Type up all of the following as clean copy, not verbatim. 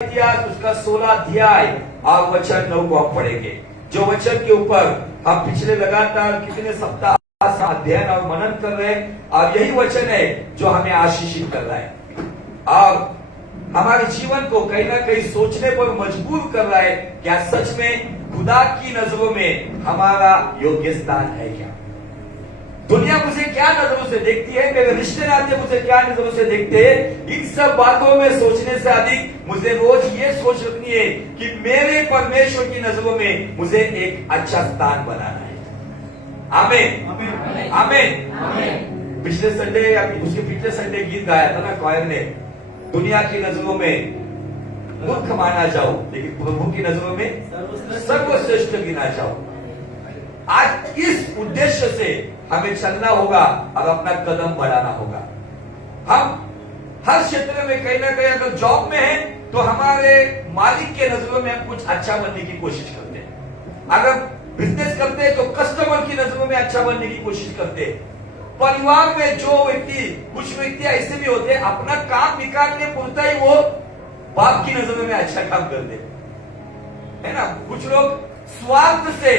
इतिहास उसका 16 अध्याय और वचन 9 को हम पढ़ेंगे। जो वचन के ऊपर हम पिछले लगातार कितने सप्ताह अध्ययन और मनन कर रहे हैं, और यही वचन है जो हमें आशीषित कर रहा है और हमारे जीवन को कहीं ना कहीं सोचने पर मजबूर कर रहा है, क्या सच में खुदा की नजरों में हमारा योग्य स्थान है क्या? दुनिया मुझे क्या नजरों से देखती है, मेरे रिश्ते नाते मुझे क्या नजरों से देखते हैं, इन सब बातों में सोचने से अधिक मुझे रोज ये सोच रखनी है कि मेरे परमेश्वर की नजरों में मुझे एक अच्छा स्थान बनाना है। आमीन, आमीन। पिछले संडे या उसके पिछले संडे गीत गाया था ना क्वायर ने, दुनिया की नजरों में मूर्ख माना जाओ लेकिन प्रभु की नजरों में सर्वश्रेष्ठ गिना जाओ। आज इस उद्देश्य से हमें चलना होगा और अपना कदम बढ़ाना होगा। हम हर क्षेत्र में कहीं ना कहीं अगर जॉब में है तो हमारे मालिक के नजरों में हम कुछ अच्छा बनने की कोशिश करते हैं। अगर बिजनेस करते हैं तो कस्टमर की नजरों में अच्छा बनने की कोशिश करते हैं। परिवार में जो व्यक्ति, कुछ व्यक्ति ऐसे भी होते हैं अपना काम निकालने पुरता ही वो बाप की नजरों में अच्छा काम करते है ना। कुछ लोग स्वार्थ से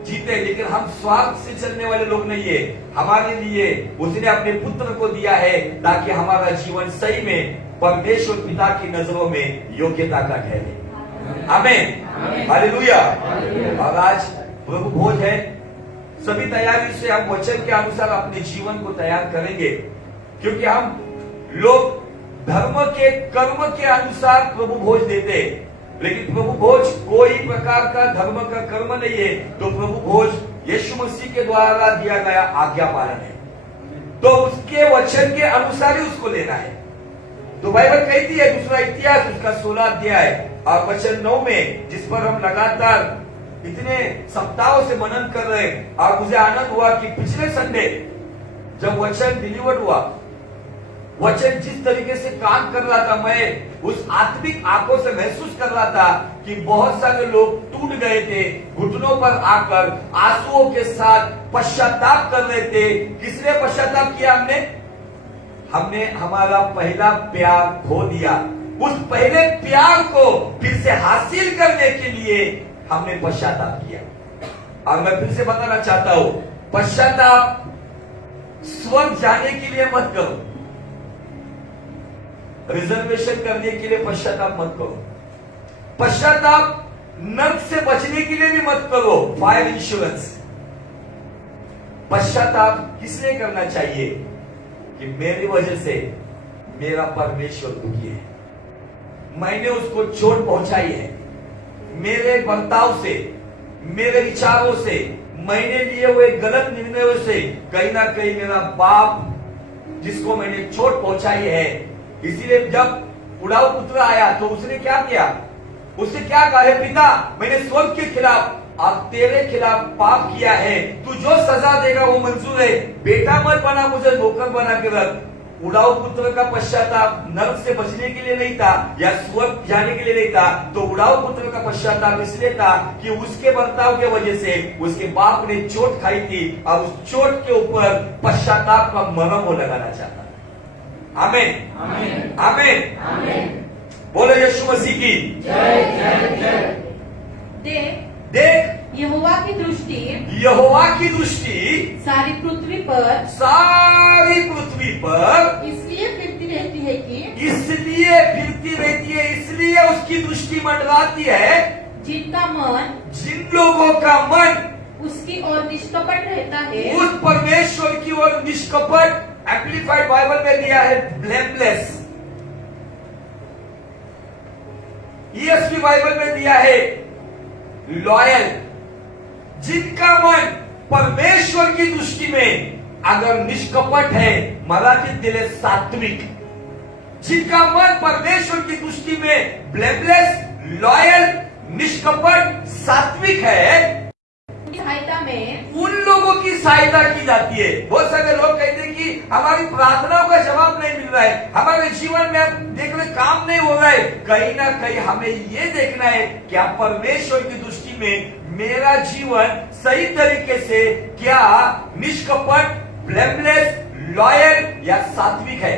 जीते, लेकिन हम स्वार्थ से चलने वाले लोग नहीं है। हमारे लिए उसने अपने पुत्र को दिया है ताकि हमारा जीवन सही में परमेश्वर पिता की नजरों में योग्यता का ठहरे। आमीन, हालेलुया। और आज प्रभु भोज है, सभी तैयारी से हम वचन के अनुसार अपने जीवन को तैयार करेंगे, क्योंकि हम लोग धर्म के कर्म के अनुसार प्रभु भोज देते हैं, लेकिन प्रभु भोज कोई प्रकार का धर्म का कर्म नहीं है। तो प्रभु भोज यीशु मसीह के द्वारा दिया गया आज्ञा पालन है, तो उसके वचन के अनुसार ही उसको लेना है। तो बाइबल कहती है, दूसरा इतिहास उसका 16 अध्याय और वचन 9 में, जिस पर हम लगातार इतने सप्ताहों से मनन कर रहे हैं। और मुझे आनंद हुआ कि पिछले संडे जब वचन डिलीवर हुआ, वचन जिस तरीके से काम कर रहा था, मैं उस आत्मिक आंखों से महसूस कर रहा था कि बहुत सारे लोग टूट गए थे, घुटनों पर आकर आंसुओं के साथ पश्चाताप कर रहे थे। किसने पश्चाताप किया? हमने हमारा पहला प्यार खो दिया। उस पहले प्यार को फिर से हासिल करने के लिए हमने पश्चाताप किया। और मैं फिर से बताना चाहता हूं, पश्चाताप स्वर्ग जाने के लिए मत करो, रिजर्वेशन करने के लिए पश्चाताप मत करो, पश्चाताप नर्क से बचने के लिए भी मत करो, फायर इंश्योरेंस। पश्चाताप किसने करना चाहिए? कि मेरी वजह से मेरा परमेश्वर दुखी है, मैंने उसको चोट पहुंचाई है, मेरे बर्ताव से, मेरे विचारों से, मैंने लिए हुए गलत निर्णयों से कहीं ना कहीं मेरा बाप जिसको मैंने चोट पहुंचाई है। इसीलिए जब उड़ाऊ पुत्र आया तो उसने क्या किया? उसने क्या कहा? है पिता, मैंने स्वर्ग के खिलाफ और तेरे खिलाफ पाप किया है, तू जो सजा देगा वो मंजूर है। बेटा मत बना, मुझे नौकर बना के रख। उड़ाऊ पुत्र का पश्चाताप नरक से बचने के लिए नहीं था या स्वर्ग जाने के लिए नहीं था, तो उड़ाऊ पुत्र का पश्चाताप इसलिए था कि उसके बर्ताव के वजह से उसके बाप ने चोट खाई थी और उस चोट के ऊपर पश्चाताप का मरहम वो लगाना चाहता। आमीन, आमीन, आमीन, आमीन। बोलो यीशु मसीह की जय, जय, जय। देख यहोवा की दृष्टि सारी पृथ्वी पर इसलिए फिरती रहती है, इसलिए उसकी दृष्टि मंडराती है, जिन लोगों का मन उसकी ओर निष्कपट रहता है, उस परमेश्वर की ओर निष्कपट। एम्प्लीफाइड बाइबल में दिया है ब्लेमलेस, ईएसवी बाइबल में दिया है लॉयल। जिनका मन परमेश्वर की दृष्टि में अगर निष्कपट है, मराठी दिले सात्विक, जिनका मन परमेश्वर की दृष्टि में ब्लेमलेस, लॉयल, निष्कपट, सात्विक है, सहायता में उन लोगों की सहायता की जाती है। बहुत सारे लोग कहते हैं कि हमारी प्रार्थनाओं का जवाब नहीं मिल रहा है, हमारे जीवन में हम देख रहे काम नहीं हो रहा है। कहीं ना कहीं हमें ये देखना है क्या परमेश्वर की दृष्टि में मेरा जीवन सही तरीके से क्या निष्कपट, ब्लेमलेस, लॉयल या सात्विक है।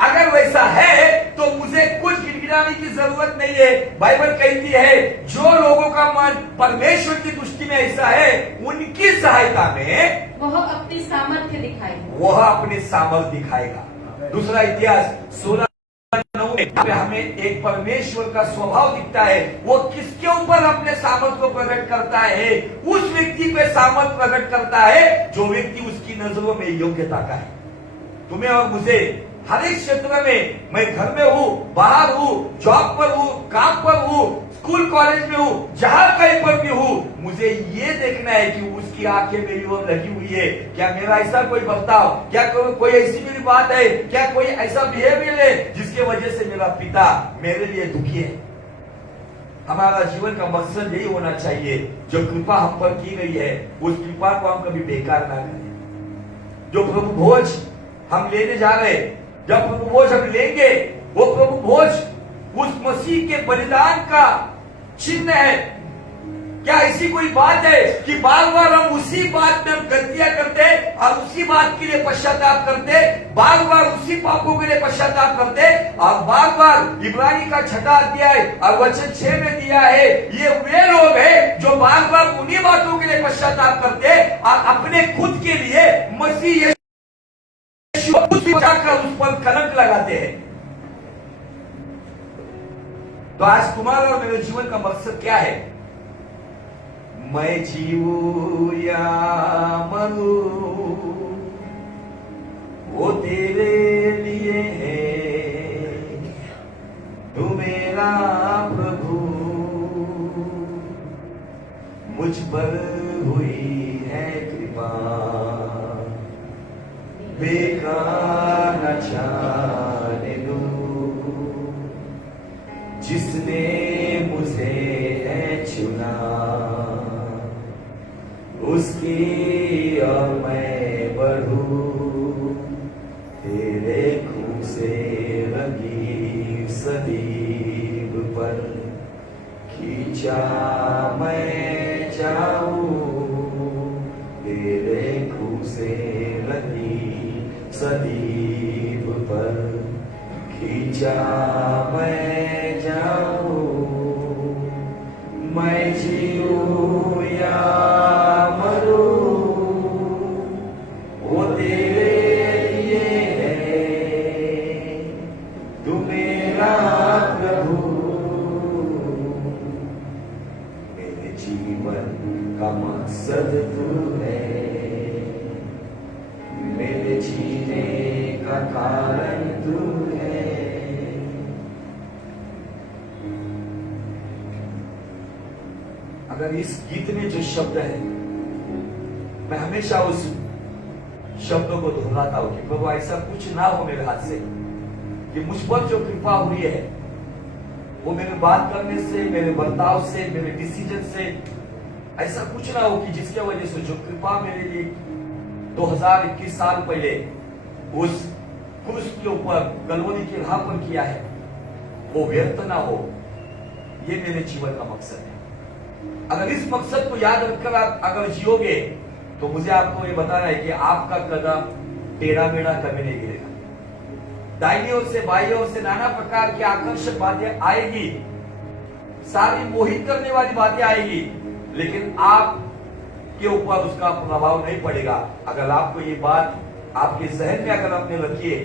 अगर वैसा है तो मुझे कुछ गिड़गिड़ाने की जरूरत नहीं है। बाइबल कहती है जो लोगों का मन परमेश्वर की दृष्टि में ऐसा है, उनकी सहायता में वह अपनी सामर्थ्य दिखाएगा। वह अपनी सामर्थ्य दिखाएगा। दूसरा इतिहास 16 में हमें एक परमेश्वर का स्वभाव दिखता है। वो किसके ऊपर अपने सामर्थ्य को प्रकट करता है? उस व्यक्ति पे सामर्थ्य प्रकट करता है जो व्यक्ति उसकी नजरों में योग्यता का है। तुम्हें और मुझे हर एक क्षेत्र में, मैं घर में हूँ, बाहर हूँ, जॉब पर हूँ, काम पर हूँ, स्कूल कॉलेज में हूँ, जहां कहीं पर भी हूँ, मुझे ये देखना है कि उसकी आंखें मेरी ओर लगी हुई है। क्या मेरा ऐसा कोई बर्ताव, क्या कोई ऐसी मेरी बात है, क्या कोई ऐसा बिहेवियर है जिसके वजह से मेरा पिता मेरे लिए दुखी है? हमारा जीवन का मकसद यही होना चाहिए, जो कृपा हम पर की गई है उस कृपा को हम कभी बेकार ना करें। जो प्रभु भोज हम लेने जा रहे, जब प्रभु भोज हम लेंगे, वो प्रभु भोज उस मसीह के बलिदान का चिन्ह है। क्या ऐसी कोई बात है कि बार बार हम उसी बात में हम गलतियां करते और उसी बात के लिए पश्चाताप करते, बार बार उसी पापों के लिए पश्चाताप करते, और बार बार इब्रानी का 6वां अध्याय और वचन 6 में दिया है, ये वे लोग हैं जो बार बार उन्हीं बातों के लिए पश्चाताप करते और अपने खुद के लिए मसीह उस पर कलंक लगाते हैं। तो आज तुम्हारा और मेरे जीवन का मकसद क्या है? मैं जीऊं या मरूं वो तेरे लिए है, तू मेरा प्रभु, मुझ पर हुई है कृपा, बेकार न जाने दूं, जिसने मुझे है चुना, उसकी और मैं बढ़ूं, तेरे खून से रंगी सलीब पर खींचा मैं जाऊं, तेरे खून से रंगी सलीब पर खींचा मैं जाऊं, मैं जीऊं या मरूं वो तेरे लिए है, तू मेरा प्रभु, मेरे जीवन का मकसद तू है, मेरे जीने का कारण तू है। अगर इस गीत में जो शब्द है, मैं हमेशा उस शब्दों को दोहराता हूं कि प्रभु ऐसा कुछ ना हो मेरे हाथ से कि मुझ पर जो कृपा हुई है वो मेरे बात करने से, मेरे बर्ताव से, मेरे डिसीजन से ऐसा कुछ ना हो कि जिसके वजह से जो कृपा मेरे लिए 2021 साल पहले उस क्रूस के ऊपर गलवरी के राह पर किया है वो व्यर्थ ना हो। ये मेरे जीवन का मकसद है। अगर इस मकसद को याद रखकर आप अगर जियोगे तो मुझे आपको ये बताना है कि आपका कदम टेढ़ा मेढ़ा कभी नहीं गिरेगा। दाहिनी ओर से बाईं ओर से नाना प्रकार की आकर्षक बातें आएगी, सारी मोहित करने वाली बातें आएगी, लेकिन आप के ऊपर उसका प्रभाव नहीं पड़ेगा। अगर आपको ये बात आपके जहन में अगर आपने रखी है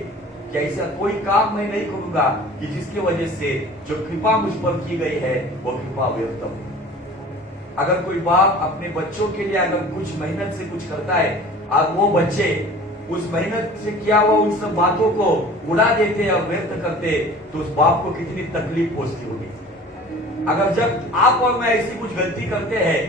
कि ऐसा कोई काम मैं नहीं करूंगा कि जिसकी वजह से जो कृपा मुझ पर की गई है वो कृपा व्यर्थ हो। अगर कोई बाप अपने बच्चों के लिए अगर कुछ मेहनत से कुछ करता है और वो बच्चे उस मेहनत से किया हुआ उन सब बातों को उड़ा देते और व्यर्थ करते, तो उस बाप को कितनी तकलीफ पहुंचती होगी। अगर जब आप और मैं ऐसी कुछ गलती करते हैं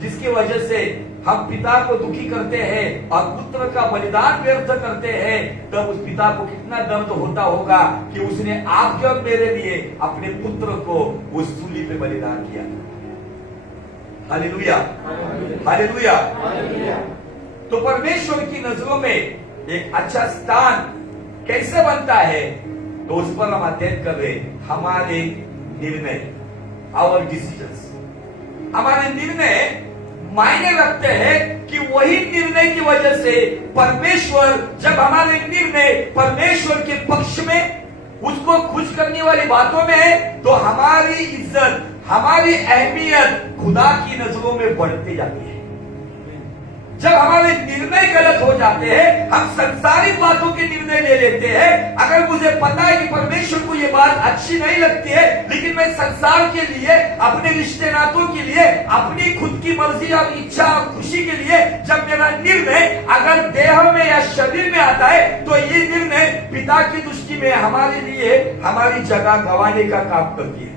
जिसकी वजह से हम पिता को दुखी करते हैं और पुत्र का बलिदान व्यर्थ करते हैं, तब उस पिता को कितना दर्द होता होगा कि उसने आपके और मेरे लिए अपने पुत्र को उस सूली पे बलिदान किया। Hallelujah, hallelujah. तो परमेश्वर की नजरों में एक अच्छा स्थान कैसे बनता है, तो उस पर हम अध्ययन कर रहे। हमारे निर्णय, आवर डिसीजंस, हमारे निर्णय मायने रखते हैं कि वही निर्णय की वजह से परमेश्वर, जब हमारे निर्णय परमेश्वर के पक्ष में, उसको खुश करने वाली बातों में है, तो हमारी इज्जत, हमारी अहमियत खुदा की नजरों में बढ़ती जाती है। जब हमारे निर्णय गलत हो जाते हैं, हम संसारिक बातों के निर्णय ले लेते हैं। अगर मुझे पता है कि परमेश्वर को ये बात अच्छी नहीं लगती है, लेकिन मैं संसार के लिए, अपने रिश्ते नातों के लिए, अपनी खुद की मर्जी और इच्छा और खुशी के लिए जब मेरा निर्णय अगर देह में या शरीर में आता है, तो ये निर्णय पिता की दृष्टि में हमारे लिए हमारी जगह गंवाने का काम करती है।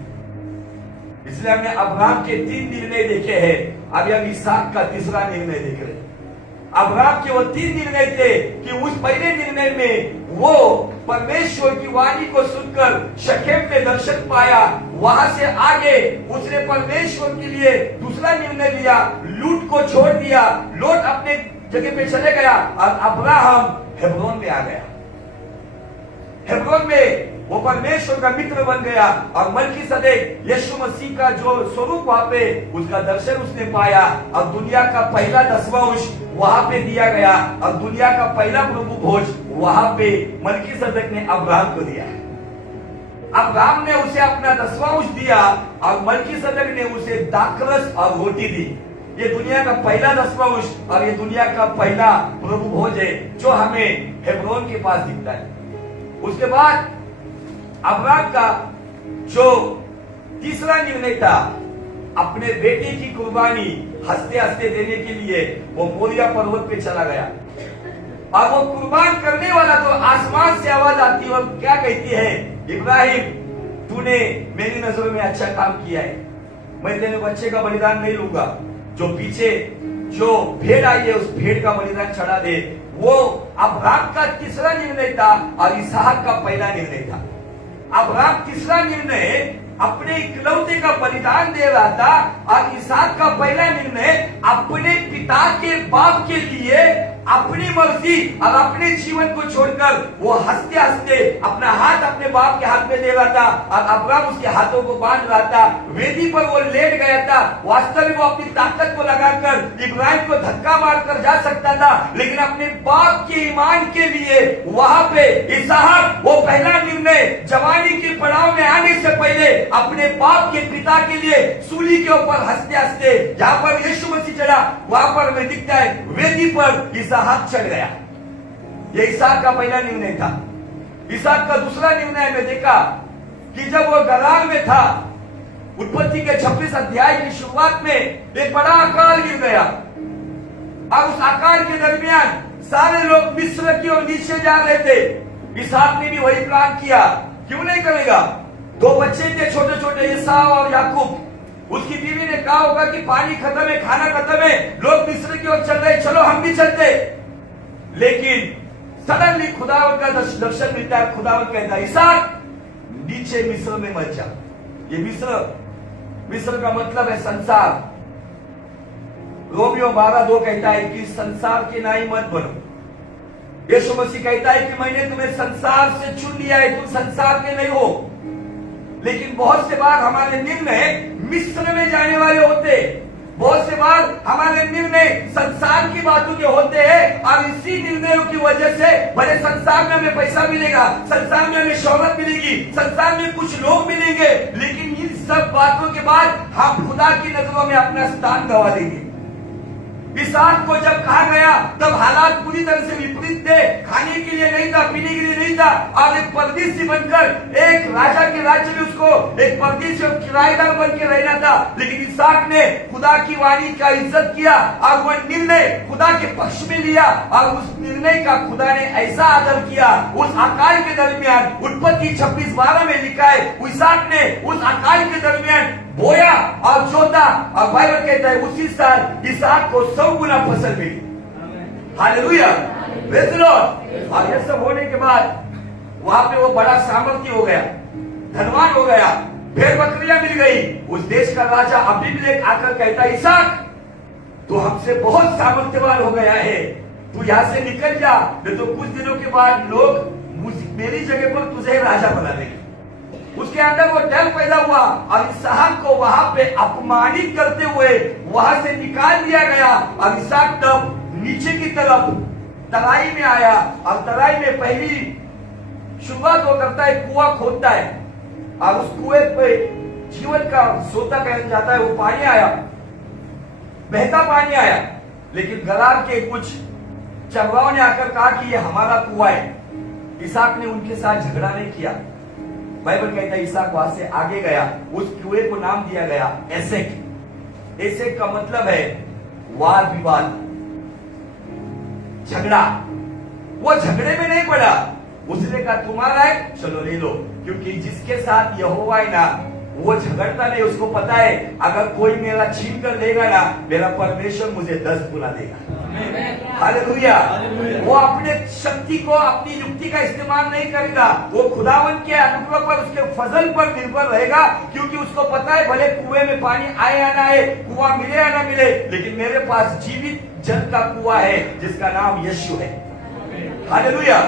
इसलिए हमने अब्राहम के 3 निर्णय देखे हैं, अभी हम इसहाक का तीसरा निर्णय देख रहे हैं। अब्राहम के वो 3 निर्णय थे कि उस पहले निर्णय में वो परमेश्वर की वाणी को सुनकर शकेम में दर्शन पाया। वहां से आगे उसने परमेश्वर के लिए दूसरा निर्णय लिया, लूट को छोड़ दिया, लूट अपने जगह पे चले गया और अब्राहम हेब्रोन में आ गया। हेब्रोन में वो परमेश्वर का मित्र बन गया और मलकीसदेक यीशु मसीह का जो स्वरूप वहां पे उसका दर्शन उसने पाया और दुनिया का पहला 10वां अंश वहां पे दिया गया और दुनिया का पहला प्रभु भोज वहां पे मलकीसदेक ने अब्राहम को दिया। अब्राहम ने उसे अपना 10वां अंश दिया और मलकीसदेक ने उसे दाखरस और रोटी दी। ये दुनिया का पहला 10वां अंश और ये दुनिया का पहला प्रभु भोज है जो हमें हेब्रोन के पास दिखता है। उसके बाद अब्राहम का जो तीसरा निर्णय था, अपने बेटे की कुर्बानी हंसते हंसते देने के लिए वो मोरिया पर्वत पे चला गया और वो कुर्बान करने वाला तो आसमान से आवाज आती है और क्या कहती है, इब्राहिम तूने मेरी नजरों में अच्छा काम किया है, मैं तेरे बच्चे का बलिदान नहीं लूंगा, जो पीछे जो भेड़ आई है उस भेड़ का बलिदान चढ़ा दे। वो अब्राहम का तीसरा निर्णय था और इसहाक का पहला निर्णय था। अब्राहम तीसरा निर्णय अपने इकलौते का बलिदान दे रहा था और इसहाक का पहला निर्णय अपने पिता के बाप के लिए अपनी मर्जी और अपने जीवन को छोड़कर वो हंसते हंसते अपना हाथ अपने बाप के हाथ में दे रहा था और अब्राहम उसके हाथों को बांध रहा था। वेदी पर वो लेट गया था। वास्तव में वो अपनी ताकत को लगाकर इब्राहिम को धक्का मारकर जा सकता था, लेकिन अपने बाप के ईमान के लिए वहां पे इसहाक वो पहला निर्णय जवानी के पड़ाव में आने से पहले अपने बाप के पिता के लिए सूली के ऊपर हंसते हंसते, जहां पर यीशु मसीह चढ़ा वहां पर हमें दिखता है वेदी पर इसहाक चढ़ गया। यह इसहाक का पहला निर्णय था। इसहाक का दूसरा निर्णय में देखा कि जब वो गरार में था, उत्पत्ति के 26 अध्याय की शुरुआत में एक बड़ा अकाल गिर गया और उस अकाल के दरमियान सारे लोग मिस्र की ओर नीचे जा रहे थे। इसहाक ने भी वही प्लान किया, क्यों नहीं करेगा। 2 बच्चे थे छोटे छोटे, ईसाव और याकूब। उसकी बीवी ने कहा होगा कि पानी खत्म है, खाना खत्म है, लोग मिस्र की ओर चल रहे, चलो हम भी चलते। लेकिन सडनली खुदावंत का दर्शन मिलता है। खुदावंत कहता है इसहाक नीचे मिस्र में मत जा। ये मिस्र का मतलब है संसार। रोमियो 12:2 कहता है कि संसार के नाई मत बनो। यीशु मसीह कहता है कि मैंने तुम्हें संसार से चुन लिया है, तुम संसार के नहीं हो। लेकिन बहुत से बार हमारे निर्णय मिस्र में जाने वाले होते, बहुत से बार हमारे निर्णय संसार की बातों के होते हैं और इसी निर्णयों की वजह से भले संसार में हमें पैसा मिलेगा, संसार में हमें शोहरत मिलेगी, संसार में कुछ लोग मिलेंगे, लेकिन इन सब बातों के बाद हम खुदा की नजरों में अपना स्थान गंवा देंगे। इसहाक को जब कहा गया तब हालात पूरी तरह से विपरीत थे। खाने के लिए नहीं था, पीने के लिए नहीं था और एक परदेशी बनकर एक राजा के राज्य में उसको एक परदेशी और किराएदार बन के रहना था। लेकिन इसहाक ने खुदा की वाणी का इज्जत किया और वह निर्णय खुदा के पक्ष में लिया और उस निर्णय का खुदा ने ऐसा आदर किया। उस अकाल के दरमियान उत्पत्ति 26:12 में लिखा है, इसहाक ने उस अकाल के दरमियान बोया और जोता और बाइबल कहता है उसी साल इसहाक को 100 गुना फसल मिली। Hallelujah, praise the Lord. और यह सब होने के बाद वहां पे वो बड़ा सामर्थ्य हो गया, धनवान हो गया, भेड़ बकरियां मिल गई। उस देश का राजा अबीमेलेक आकर कहता है इसहाक तू हमसे बहुत सामर्थ्यवान हो गया है, तू यहां से निकल जा, नहीं तो कुछ दिनों के बाद लोग मेरी जगह पर तुझे राजा बना देंगे। उसके अंदर वो डर पैदा हुआ और इसहाक को वहां पे अपमानित करते हुए वहां से निकाल दिया गया। और इसहाक तब नीचे की तरफ तराई में आया और तराई में पहली शुरुआत वो करता है, कुआं खोदता है और उस कुएं पे जीवन का सोता कह जाता है, वो पानी आया, बहता पानी आया। लेकिन गरार के कुछ चरवाओं ने आकर कहा कि ये हमारा कुआं है। इसहाक ने उनके साथ झगड़ा नहीं किया। बाइबल कहता है इसहाक वहां से आगे गया, उस कुएं को नाम दिया गया एसेक। एसेक का मतलब है वाद विवाद, झगड़ा। वो झगड़े में नहीं पड़ा, उसने कहा तुम्हारा है चलो ले लो, क्योंकि जिसके साथ यहोवा है ना वो झगड़ता नहीं। उसको पता है अगर कोई मेरा छीन कर लेगा ना, मेरा परमेश्वर मुझे 10 गुना देगा। हालेलुया। वो अपने शक्ति को, अपनी युक्ति का इस्तेमाल नहीं करेगा, वो खुदावन के अनुग्रह पर, उसके फजल पर निर्भर रहेगा, क्योंकि उसको पता है भले कुएं में पानी आए या ना आए, कुआं मिले या ना मिले, लेकिन मेरे पास जीवित जल का कुआं है जिसका नाम यीशु है। हालेलुया।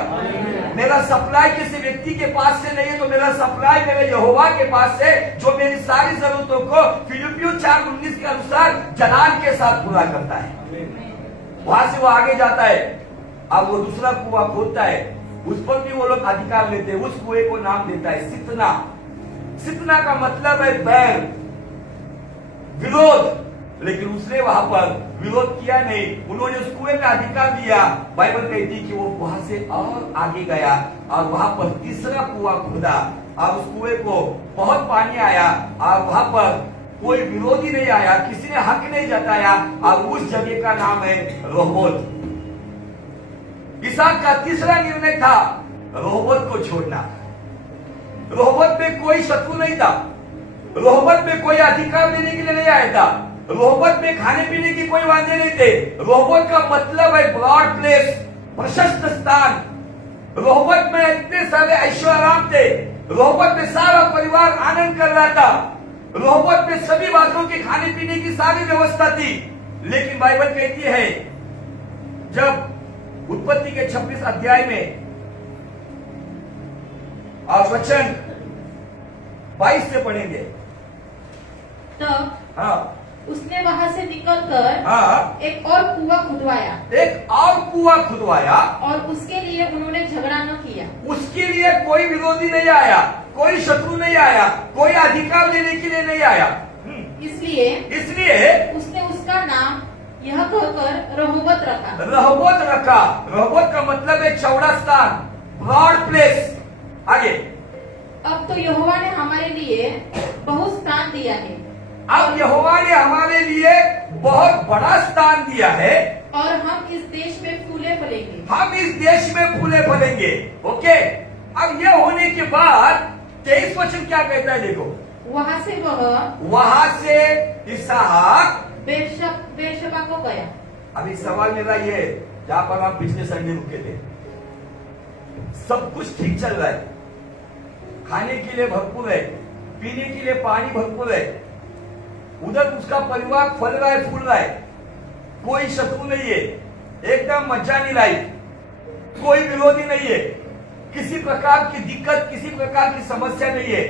मेरा सप्लाई किसी व्यक्ति के पास से नहीं है, तो मेरा सप्लाई मेरे यहोवा के पास से, जो मेरी सारी जरूरतों को फिलिपियों 4:19 के अनुसार जलाल के साथ पूरा करता है। वहां से वो आगे जाता है, अब वो दूसरा कुआं खोदता है, उस पर भी वो लोग अधिकार लेते हैं। उस कुएं को नाम देता है सितना। सितना का मतलब है बैर, विरोध। लेकिन उसने वहां पर विरोध किया नहीं, उन्होंने उस कुएं का अधिकार दिया। बाइबल कहती कि वो वहां से और आगे गया और वहां पर तीसरा कुआं खोदा और उस कुएं को बहुत पानी आया और वहां पर कोई विरोधी नहीं आया, किसी ने हक नहीं जताया और उस जगह का नाम है रोहोत। इसहाक का तीसरा निर्णय था रोहोत को छोड़ना। रोहोत में कोई शत्रु नहीं था, रोहोत में कोई अधिकार देने के लिए नहीं आया था, रोहोत में खाने पीने की कोई वादे नहीं थे। रोहोत का मतलब है ब्रॉड प्लेस, प्रशस्त स्थान। रोहोत में इतने सारे ऐश्वर्य थे, रोहोत में सारा परिवार आनंद कर रहा था, रोहोत में सभी बातों की खाने पीने की सारी व्यवस्था थी। लेकिन बाइबल कहती है, जब उत्पत्ति के 26 अध्याय में और वचन 22 से पढ़ेंगे, तब हाँ, उसने वहां से निकलकर हाँ, एक और कुआं खुदवाया, एक और कुआं खुदवाया और उसके लिए उन्होंने झगड़ा न किया। उसके लिए कोई विरोधी नहीं आया, कोई शत्रु नहीं आया, कोई अधिकार लेने के लिए नहीं आया। इसलिए उसने उसका नाम यह कहकर रहोबत रखा। रहोबत रखा। रहोबत का मतलब है चौड़ा स्थान, ब्रॉड प्लेस। आगे, अब तो यहोवा ने हमारे लिए बहुत स्थान दिया है, अब यहोवा ने हमारे लिए बहुत बड़ा स्थान दिया है और हम इस देश में फूले फलेंगे। हम इस देश में फूले फलेंगे। ओके, अब ये होने के बाद 23 वचन क्या कहता है, देखो। वहां से इसहाक बेर्शेबा को गया। अभी सवाल मेरा ये, जहां पर हम पिछले संडे रुके थे, सब कुछ ठीक चल रहा है, खाने के लिए भरपूर है, पीने के लिए पानी भरपूर है, उधर उसका परिवार फल रहा है, फूल रहा है, कोई शत्रु नहीं है, एकदम मजानी लाइफ, कोई विरोधी नहीं है, किसी प्रकार की दिक्कत, किसी प्रकार की समस्या नहीं है।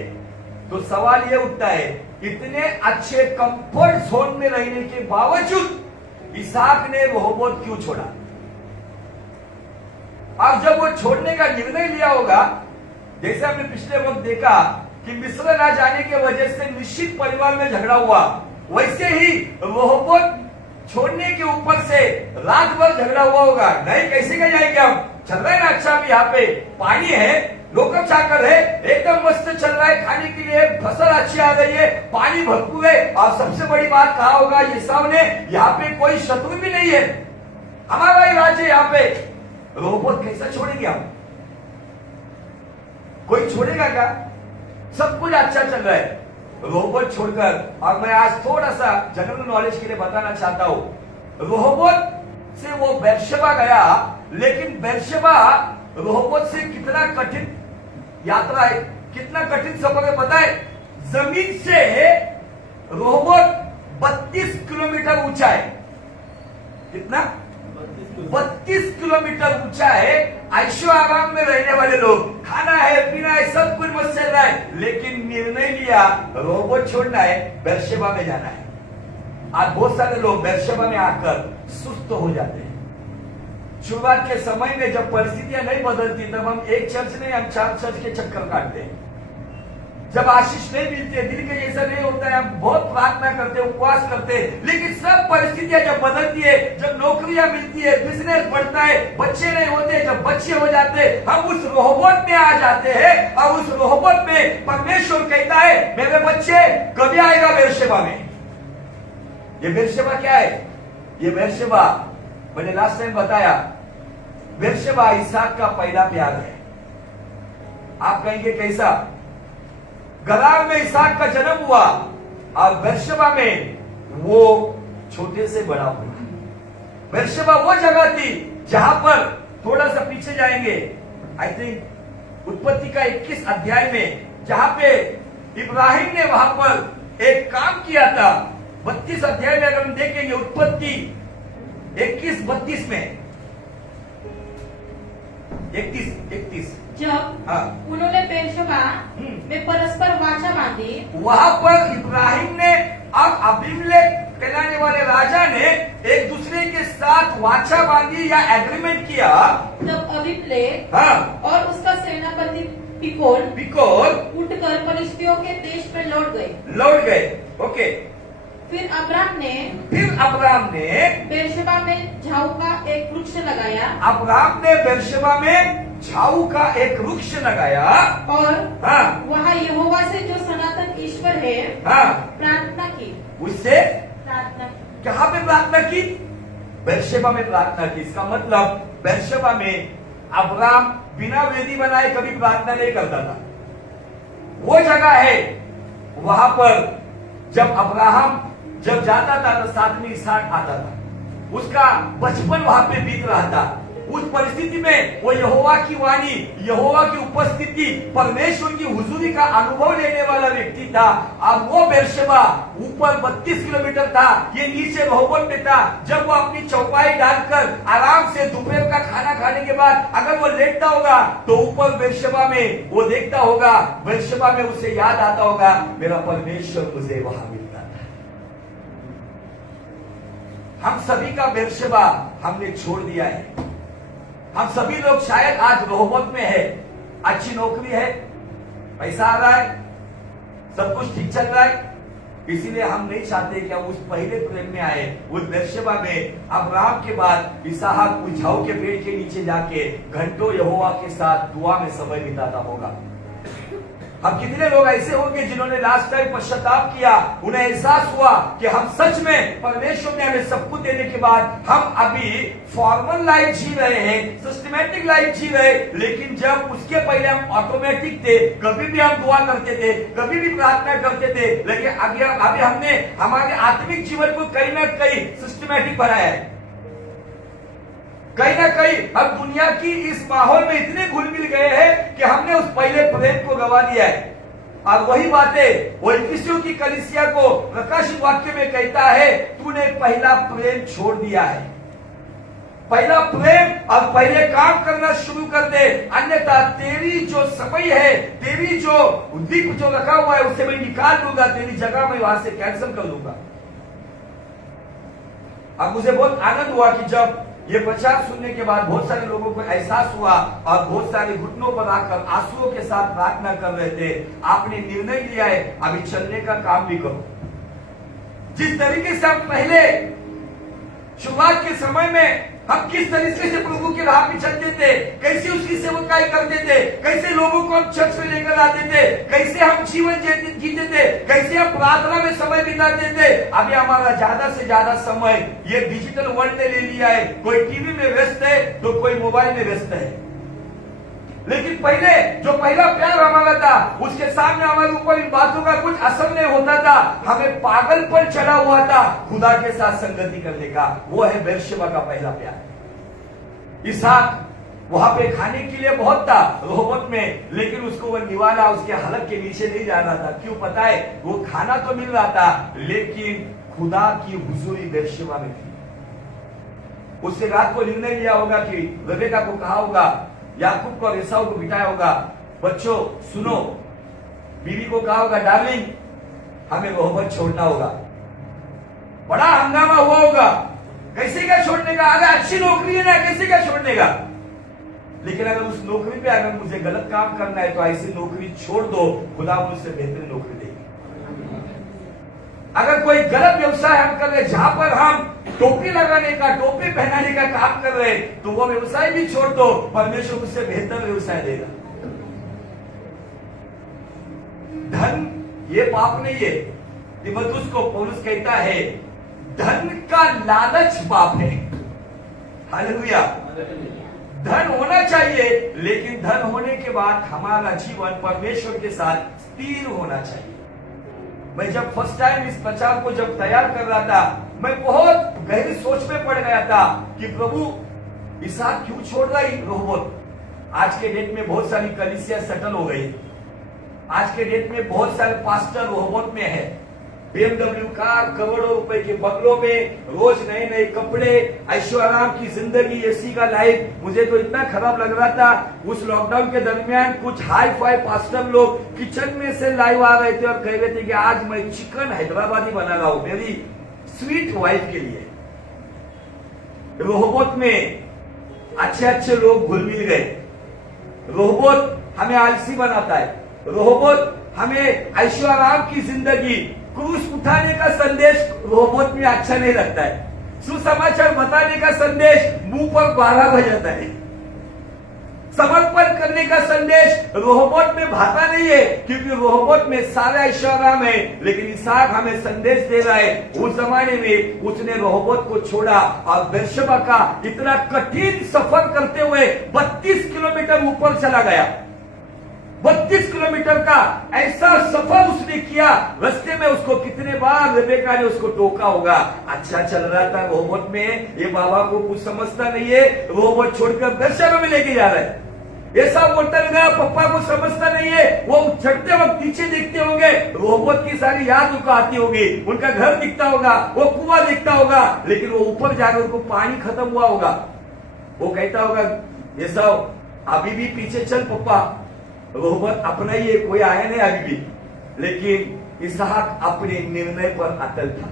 तो सवाल यह उठता है, इतने अच्छे कंफर्ट जोन में रहने के बावजूद इसहाक ने रोहोबोत क्यों छोड़ा? अब जब वो छोड़ने का निर्णय लिया होगा, जैसे हमने पिछले वक्त देखा कि मिस्र ना जाने की वजह से निश्चित परिवार में झगड़ा हुआ, वैसे ही रोहोबोत छोड़ने के ऊपर से रात भर झगड़ा हुआ होगा। नहीं, कैसे क्या जाएंगे हम, चल रहा है ना अच्छा, भी यहाँ पे पानी है, लोकल चाकर है, एकदम मस्त चल रहा है, खाने के लिए फसल अच्छी आ गई है, पानी भरपूर है, और सबसे बड़ी बात कहा होगा एसाव ने, यहाँ पे कोई शत्रु भी नहीं है, हमारा ही राज्य यहाँ पे। रोहोबोत कैसा छोड़ेंगे हम? कोई छोड़ेगा क्या? सब कुछ अच्छा चल रहा है, रोहोबोत छोड़कर। और मैं आज थोड़ा सा जनरल नॉलेज के लिए बताना चाहता हूं, रोहोबोत से वो बेर्शेबा गया, लेकिन बेर्शेबा रोहोबोत से कितना कठिन यात्रा है, कितना कठिन सफर है पता है? जमीन से रोहोबोत 32 किलोमीटर ऊंचा है। कितना? 32 किलोमीटर ऊंचा है। ऐशो आराम में रहने वाले लोग, खाना है, पीना है, सब कुछ मस्त चल रहा है, लेकिन निर्णय लिया रोबोट छोड़ना है, बेरशेबा में जाना है। आज बहुत सारे लोग बेरशेबा में आकर सुस्त हो जाते हैं। शुरुआत के समय में जब परिस्थितियां नहीं बदलती, तब हम एक चर्च नहीं, हम 4 चर्च के चक्कर काटते हैं। जब आशीष नहीं मिलती है, दिल के जैसा नहीं होता है, हम बहुत प्रार्थना करते हैं, उपवास करते हैं, लेकिन सब परिस्थितियां जब बदलती है, जब नौकरियां मिलती है, बिजनेस बढ़ता है, बच्चे नहीं होते, जब बच्चे हो जाते हैं, हम उस रोबोट में आ जाते हैं। और उस रोबोट में परमेश्वर कहता है, मेरे बच्चे कभी आएगा बेरशेबा में। ये बेरशेबा क्या है? ये बेरशेबा मैंने लास्ट टाइम बताया, बेरशेबा इसहाक का पहला प्यार है। आप कहेंगे कैसा? गरार में इसहाक का जन्म हुआ और बेरशेबा में वो छोटे से बड़ा हुआ। बेरशेबा वो जगह थी जहां पर, थोड़ा सा पीछे जाएंगे, आई थिंक उत्पत्ति का 21 अध्याय में, जहां पे इब्राहिम ने वहां पर एक काम किया था। 32 अध्याय में अगर हम देखेंगे, उत्पत्ति 21-32 में, 31 जब हाँ। उन्होंने बेरशेबा में परस्पर वाचा बांधी, वहां पर इब्राहिम ने और अबीमेलेक कहलाने वाले राजा ने एक दूसरे के साथ वाचा बांधी या एग्रीमेंट किया। तब अबीमेलेक हाँ। और उसका सेनापति फिकोल उठकर फलिश्तियों के देश में लौट गए। ओके। फिर अब्राम ने बेरशेबा में झाऊ का एक वृक्ष लगाया। अब्राम ने बेरशेबा में झाऊ का एक वृक्ष लगाया और हाँ। वहाँ यहोवा से जो सनातन ईश्वर है हाँ। प्रार्थना की। उससे प्रार्थना की। कहाँ पे प्रार्थना की? बेरशेबा में प्रार्थना की। इसका मतलब बेरशेबा में अब्राम बिना वेदी बनाए कभी प्रार्थना नहीं करता था। वो जगह है, वहां पर जब अब्राहम जब जाता था तो साथ में इसहाक आता था। उसका बचपन वहां पे बीत रहा था। उस परिस्थिति में वो यहोवा की वाणी, यहोवा की उपस्थिति, परमेश्वर की हुजूरी का अनुभव लेने वाला व्यक्ति था। और वो बेरशेबा ऊपर 32 किलोमीटर था, ये नीचे रोबोट में था। जब वो अपनी चौपाई डालकर आराम से दोपहर का खाना खाने के बाद अगर वो लेटता होगा तो ऊपर बेरशेबा में वो देखता होगा, बेरशेबा में उसे याद आता होगा, मेरा परमेश्वर मुझे वहां मिलता था। हम सभी का बेरशेबा हमने छोड़ दिया है। हम सभी लोग शायद आज रोबोट में है, अच्छी नौकरी है, पैसा आ रहा है, सब कुछ ठीक चल रहा है, इसीलिए हम नहीं चाहते कि हम उस पहले प्रेम में आए। उस बेरशेबा में अब्राहम के बाद इसहाक उस झाऊ के पेड़ के नीचे जाके घंटों यहोवा के साथ दुआ में समय बिताता होगा। हम कितने लोग ऐसे होंगे जिन्होंने लास्ट टाइम पश्चाताप किया, उन्हें एहसास हुआ कि हम सच में परमेश्वर ने हमें सब कुछ देने के बाद हम अभी फॉर्मल लाइफ जी रहे हैं, सिस्टमैटिक लाइफ जी रहे, लेकिन जब उसके पहले हम ऑटोमेटिक थे, कभी भी हम दुआ करते थे, कभी भी प्रार्थना करते थे, लेकिन अभी हमने हमारे आत्मिक जीवन को कहीं ना कहीं सिस्टमैटिक बनाया है। कहीं ना कहीं हम दुनिया की इस माहौल में इतने घुल मिल गए हैं कि हमने उस पहले प्रेम को गवा दिया है। और वही बातें वो इफिसियों की कलीसिया को प्रकाशित वाक्य में कहता है, तूने पहला प्रेम छोड़ दिया है। पहला प्रेम और पहले काम करना शुरू कर दे, अन्यथा तेरी जो समय है, तेरी जो दीप जो रखा हुआ है उसे मैं निकाल दूंगा, तेरी जगह मैं वहां से कैंसिल कर दूंगा। अब मुझे बहुत आनंद हुआ कि जब ये प्रचार सुनने के बाद बहुत सारे लोगों को एहसास हुआ और बहुत सारे घुटनों पर आकर आंसुओं के साथ प्रार्थना कर रहे थे, आपने निर्णय लिया है अभी चलने का काम भी करो। जिस तरीके से हम पहले शुरुआत के समय में हम किस तरीके से प्रभु के राह पे चलते थे, कैसे उसकी सेवकाई करते थे, कैसे लोगों को हम चर्च में लेकर आते थे, कैसे हम जीवन जीते थे, कैसे हम प्रार्थना में समय बिताते थे, अभी हमारा ज्यादा से ज्यादा समय ये डिजिटल वर्ल्ड ने ले लिया है। कोई टीवी में व्यस्त है तो कोई मोबाइल में व्यस्त है। लेकिन पहले जो पहला प्यार हमारा था, उसके सामने हमारे ऊपर इन बातों का कुछ असर नहीं होता था। हमें पागलपन चढ़ा हुआ था खुदा के साथ संगति करने का। वो है बेरशेबा का पहला प्यार। इसहाक वहां पे खाने के लिए बहुत था रोबोट में, लेकिन उसको वो निवाला उसके हलक के नीचे नहीं जा रहा था। क्यों पता है? वो खाना तो मिल रहा था, लेकिन खुदा की हुजूरी बेरशेबा में थी। उससे रात को निर्णय लिया होगा कि रेबेका को कहा होगा, याकूब को और एसाव को बिठाया होगा, बच्चों सुनो, बीवी को कहा होगा डार्लिंग हमें मोहब्बत छोड़ना होगा। बड़ा हंगामा हुआ होगा, कैसे क्या छोड़ने का, अगर अच्छी नौकरी है ना कैसे क्या छोड़ने का। लेकिन अगर उस नौकरी पे अगर मुझे गलत काम करना है तो ऐसी नौकरी छोड़ दो, खुदा मुझसे बेहतर नौकरी देगी। अगर कोई गलत व्यवसाय हम कर रहे जहां पर हम टोपी लगाने का, टोपी पहनाने का काम कर रहे तो वो व्यवसाय भी छोड़ दो, परमेश्वर मुझसे बेहतर व्यवसाय देगा। धन ये पाप नहीं है। तीमुथियुस को पौलुस कहता है धन का लालच पाप है। हालेलुया। धन होना चाहिए, लेकिन धन होने के बाद हमारा जीवन परमेश्वर के साथ स्थिर होना चाहिए। मैं जब फर्स्ट टाइम इस प्रचार को जब तैयार कर रहा था, मैं बहुत गहरी सोच में पड़ गया था कि प्रभु इसहाक क्यों छोड़ रहा है रोहबोत। आज के डेट में बहुत सारी कलीसिया सेटल हो गई। आज के डेट में बहुत सारे पास्टर रोहबोत में है, BMW कार, करोड़ों रुपए के बंगलों में, रोज नए नए कपड़े, ऐशो आराम की जिंदगी, एसी का लाइफ। मुझे तो इतना खराब लग रहा था उस लॉकडाउन के दरमियान कुछ हाई फाई पास्टर लोग किचन में से लाइव आ रहे थे और कह रहे थे कि आज मैं चिकन हैदराबादी बना रहा हूं मेरी स्वीट वाइफ के लिए। रोहबोत में अच्छे अच्छे लोग घुल मिल गए। रोहबोत हमें आलसी बनाता है। रोहबोत हमें ऐशो आराम की जिंदगी, क्रूस उठाने का संदेश रोहबोत में अच्छा नहीं लगता है। सुसमाचार बताने का संदेश मुंह पर 12 बजाता है। समर्पण करने का संदेश रोहबोत में भाता नहीं है, क्योंकि रोहबोत में सारा ऐशो आराम है। लेकिन इसहाक हमें संदेश दे रहा है, उस जमाने में उसने रोहबोत को छोड़ा और बेर्शेबा का इतना कठिन सफर करते हुए 32 किलोमीटर ऊपर चला गया। 32 किलोमीटर का ऐसा सफर उसने किया। रास्ते में उसको कितने बार रेबेका ने उसको टोका होगा। अच्छा चल रहा था रोहबोत में, ये बाबा को कुछ समझता नहीं है, रोहबोत छोड़कर बेर्शेबा में लेके जा रहा है। ऐसा बोलता गया, पप्पा को समझता नहीं है। वो चढ़ते वक्त पीछे देखते होंगे, रोहबोत की सारी याद उनको आती होगी, उनका घर दिखता होगा, वो कुआं दिखता होगा, लेकिन वो ऊपर जाकर उनको पानी खत्म हुआ होगा। वो कहता होगा ऐसा अभी भी पीछे चल पप्पा, रोहबोत अपना ही है, कोई आया नहीं अभी भी। लेकिन इसहाक अपने निर्णय पर अटल था।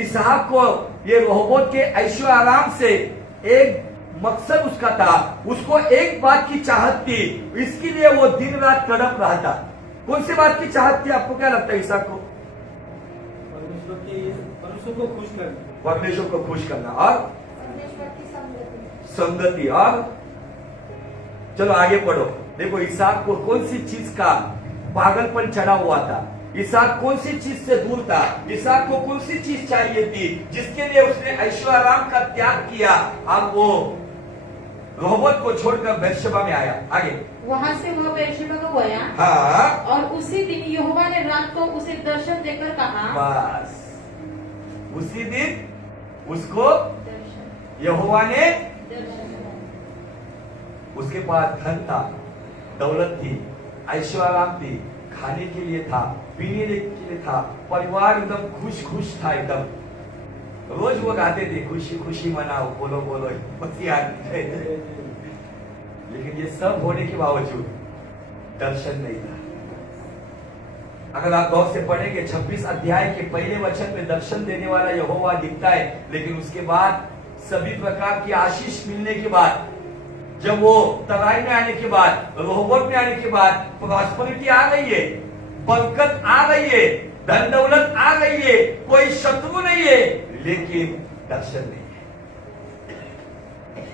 इसहाक को ये रोहबोत के ऐशो आराम से एक मकसद उसका था, उसको एक बात की चाहत थी, इसके लिए वो दिन रात तड़प रहा था। कौन सी बात की चाहत थी? आपको क्या लगता है इसहाक को? परमेश्वर को खुश करना। परमेश्वर को खुश करना और संगति। और चलो आगे पढ़ो। देखो इसहाक को कौन सी चीज का पागलपन चढ़ा हुआ था, इसहाक कौन सी चीज से दूर था, इसहाक को कौन सी चीज चाहिए थी जिसके लिए उसने ऐशो आराम का त्याग किया। अब वो रोहबोत को छोड़कर बेर्शेबा में आया। आगे वहां से वह बेर्शेबा को गया। हाँ, और उसी दिन यहोवा ने रात को उसे दर्शन देकर कहा। बस उसी दिन उसको यहोवा ने, उसके पास धन था, दौलत थी, ऐशो आराम थी, खाने के लिए था, पीने के लिए था, परिवार एकदम खुश खुश था एकदम। रोज वो गाते थे खुशी खुशी मनाओ, बोलो बोलो लेकिन ये सब होने के बावजूद दर्शन नहीं था। अगर आप गौर से पढ़ेंगे 26 अध्याय के पहले वचन में दर्शन देने वाला यहोवा दिखता है, लेकिन उसके बाद सभी प्रकार की आशीष मिलने के बाद, जब वो तराई में आने के बाद, रोहबोत में आने के बाद प्रॉस्पेरिटी आ गई है, बरकत आ गई है, धन दौलत आ गई है, कोई शत्रु नहीं है, लेकिन दर्शन नहीं है।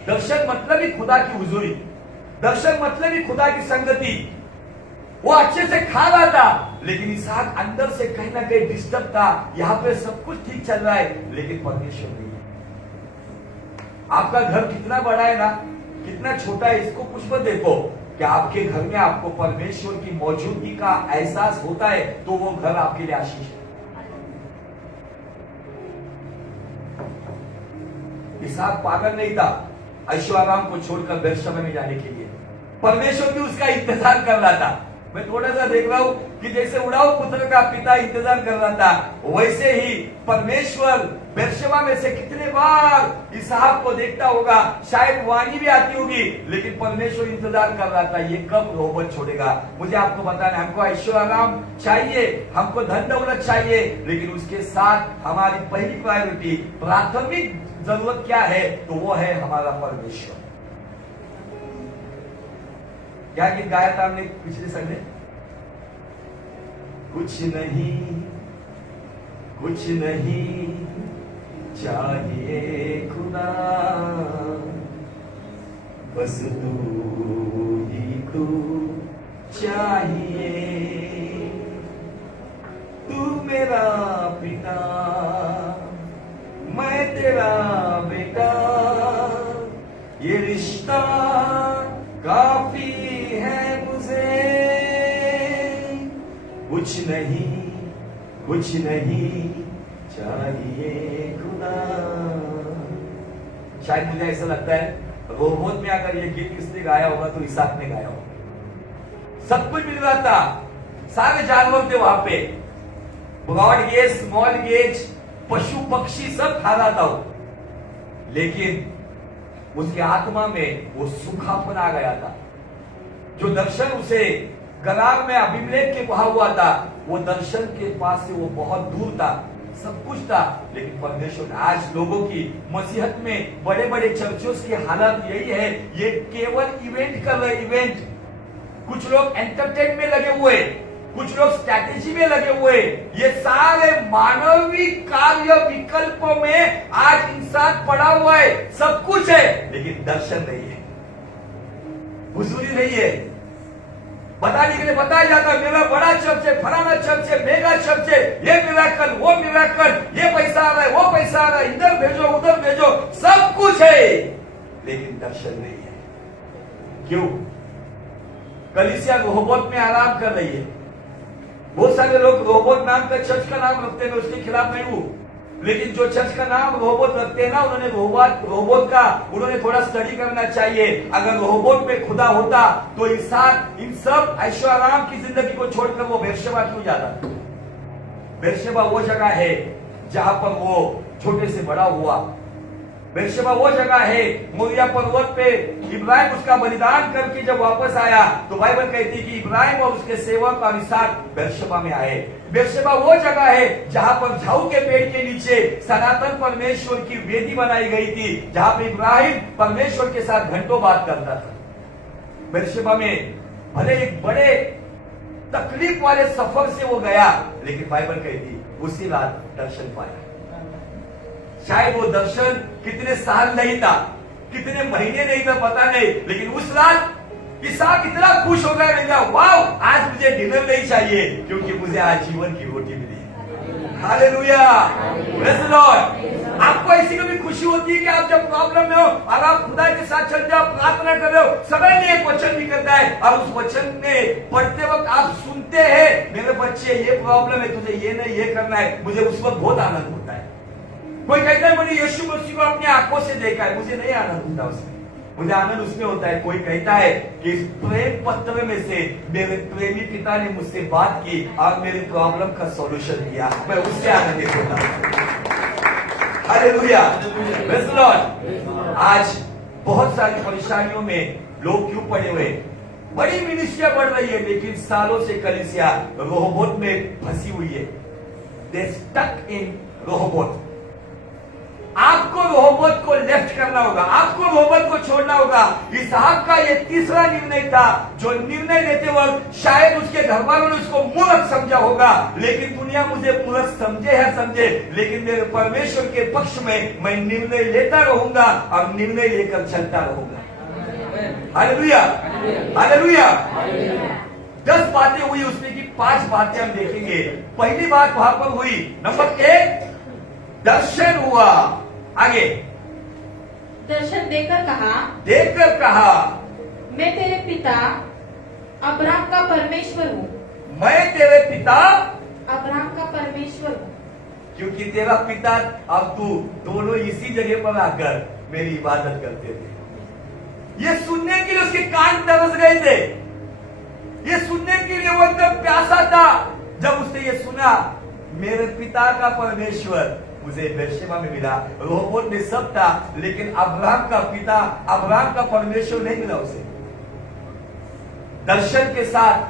दर्शन मतलब ही खुदा की हुजूरी, दर्शन मतलब ही खुदा की संगति। वो अच्छे से खा रहा था, लेकिन इसहाक अंदर से कहीं ना कहीं डिस्टर्ब था। यहाँ पे सब कुछ ठीक चल रहा है, लेकिन परमेश्वर नहीं है। आपका घर कितना बड़ा है ना, कितना छोटा है, इसको कुछ मत देखो कि आपके घर में आपको परमेश्वर की मौजूदगी का एहसास होता है तो वो घर आपके लिए आशीष है। इसहाक पागल नहीं था ऐशो आराम को छोड़कर बेर्शेबा में जाने के लिए। परमेश्वर भी उसका इंतजार कर रहा था। मैं थोड़ा सा देख रहा हूं कि जैसे उड़ाऊ पुत्र का पिता इंतजार कर रहा था, वैसे ही परमेश्वर बेर्शेबा में से कितने बार इसहाक को देखता होगा। शायद वाणी भी आती होगी, लेकिन परमेश्वर इंतजार कर रहा था, ये कब रोबोट छोड़ेगा। मुझे आपको बताना, हमको ऐशो आराम चाहिए, हमको धन दौलत चाहिए, लेकिन उसके साथ हमारी पहली प्रायोरिटी, प्राथमिक जरूरत क्या है, तो वो है हमारा परमेश्वर। क्या गीत गाया था हमने पिछले संडे? कुछ नहीं चाहिए खुदा, बस तू ही तू चाहिए। तू मेरा पिता, मैं तेरा बेटा, ये रिश्ता काफी है मुझे। कुछ नहीं चाहिए खुदा। शायद मुझे ऐसा लगता है रोबोट में अगर ये गीत किसने गाया होगा तो इसहाक ने गाया होगा। सब कुछ मिल रहा था, सारे जानवर थे वहां पे, ब्रॉड गेज, स्मॉल गेज, पशु पक्षी सब खा रहा था वो, लेकिन उसकी आत्मा में वो सूखापन आ गया था। जो दर्शन उसे गरार में अभिमलेख के वहां हुआ था, वो दर्शन के पास से वो बहुत दूर था, सब कुछ था, लेकिन परमेश्वर आज लोगों की मसीहत में बड़े बड़े चर्चों की हालत यही है, ये केवल इवेंट कर रहे, इवेंट। कुछ लोग एंटरटेन में लगे हुए, कुछ लोग स्ट्रैटेजी में लगे हुए, ये सारे मानवीय कार्य विकल्पों में आज इंसान पड़ा हुआ है। सब कुछ है, लेकिन दर्शन नहीं है, हुजूरी नहीं है। बताने के लिए बताया जाता है, मेरा बड़ा चर्च है, फलाना चर्च है, मेगा चर्च है, ये मिराकल, वो मिराकल, ये पैसा आ रहा है, वो पैसा आ रहा है, इधर भेजो उधर भेजो, सब कुछ है, लेकिन दर्शन नहीं है। क्यों? कलीसिया रोबोट में आराम कर रही है। बहुत सारे लोग रोबोट नाम का चर्च का नाम रखते हैं, उसके खिलाफ नहीं हूं, लेकिन जो चर्च का नाम रोबोट रखते हैं ना, रोबोट का उन्होंने थोड़ा स्टडी करना चाहिए। अगर रोबोट में खुदा होता तो इंसान इन सब ऐशो आराम की जिंदगी को छोड़कर वो बेर्शेबा क्यों जाता? बेर्शेबा वो जगह है जहां पर वो छोटे से बड़ा हुआ। बेर्शेबा वो जगह है, मोरिया पर्वत पे इब्राहिम उसका बलिदान करके जब वापस आया तो बाइबल कहती है कि इब्राहिम और उसके सेवक और इसहाक बेर्शेबा में आए। बेर्शेबा वो जगह है जहां पर झाऊ के पेड़ के नीचे सनातन परमेश्वर की वेदी बनाई गई थी, जहां पर इब्राहिम परमेश्वर के साथ घंटों बात करता था। बेर्शेबा में भले एक बड़े तकलीफ वाले सफर से वो गया, लेकिन बाइबल कहती उसी रात दर्शन पाया। शायद वो दर्शन कितने साल नहीं था, कितने महीने नहीं था, पता नहीं, लेकिन उस रात इसहाक इतना खुश हो गया, वाओ, आज मुझे डिनर नहीं चाहिए क्योंकि मुझे आज जीवन की रोटी मिली। Hallelujah, praise the Lord. आपको ऐसी कभी खुशी होती है कि आप जब प्रॉब्लम में हो और आप खुदा के साथ चल जाओ, प्रार्थना कर रहे हो, समय में एक वचन निकलता है और उस वचन में पढ़ते वक्त आप सुनते हैं, मेरे बच्चे ये प्रॉब्लम है, तुझे ये नहीं ये करना है, मुझे उस वक्त बहुत आनंद होता है। कोई कहता है मैंने यीशु मसीह को अपनी आंखों से देखा है, मुझे नहीं आनंद होता उसमें, मुझे आनंद उसमें होता है। कोई कहता है कि इस प्रेम पत्र में से मेरे प्रेमी पिता ने मुझसे बात की और मेरे प्रॉब्लम का सॉल्यूशन दिया, मैं उससे आनंदित होता हूं। Hallelujah, praise the Lord. आज बहुत सारी परेशानियों में लोग क्यों पड़े हुए? बड़ी मिनिस्ट्रियां बढ़ रही है, लेकिन सालों से कलीसिया रोबोट में फंसी हुई है। They stuck in robot. आपको रोबोट को लेफ्ट करना होगा, आपको रोबोट को छोड़ना होगा। इसहाक का ये तीसरा निर्णय था, जो निर्णय लेते वक्त शायद उसके घर वालों ने उसको मूर्ख समझा होगा, लेकिन दुनिया मुझे मूर्ख समझे है समझे, लेकिन मेरे परमेश्वर के पक्ष में मैं निर्णय लेता रहूंगा और निर्णय लेकर चलता रहूंगा। Hallelujah, hallelujah. 10 बातें हुई उसमें की 5 बातें हम देखेंगे। पहली बात वहां पर हुई, नंबर 1 दर्शन हुआ। आगे दर्शन देकर कहा, मैं तेरे पिता अब्राहम का परमेश्वर हूँ। मैं तेरे पिता अब्राहम का परमेश्वर हूँ। क्योंकि तेरा पिता और तू दोनों इसी जगह पर आकर मेरी इबादत करते थे। ये सुनने के लिए उसके कान तरस गए थे। ये सुनने के लिए वो एकदम प्यासा था। जब उसने ये सुना, मेरे पिता का परमेश्वर मुझे बेर्शेबा में मिला। रोहोबोत में सब था, लेकिन अब्राहम का पिता, अब्राहम का परमेश्वर नहीं मिला उसे। दर्शन के साथ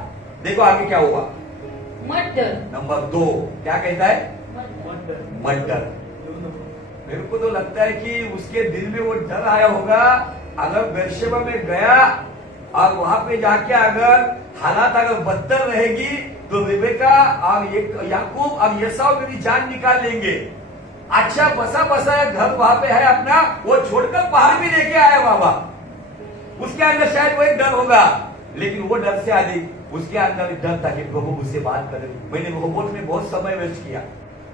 देखो आगे क्या हुआ। मर्डर। नंबर 2 क्या कहता है? मर्डर। मेरे को तो लगता है कि उसके दिल में वो डर आया होगा, अगर बेर्शेबा में गया और वहां पे जाके अगर हालात अगर बदतर रहेगी तो रिबेका और याकूब और एसाव मेरी जान निकाल लेंगे। अच्छा बसा बसा घर वहां पे है अपना, वो छोड़कर बाहर भी लेके आया बाबा। उसके अंदर शायद वो एक डर होगा, लेकिन वो डर से अधिक उसके अंदर डर था कि प्रभु मुझसे बात करे। मैंने रोहोबोत में बहुत समय वेस्ट किया।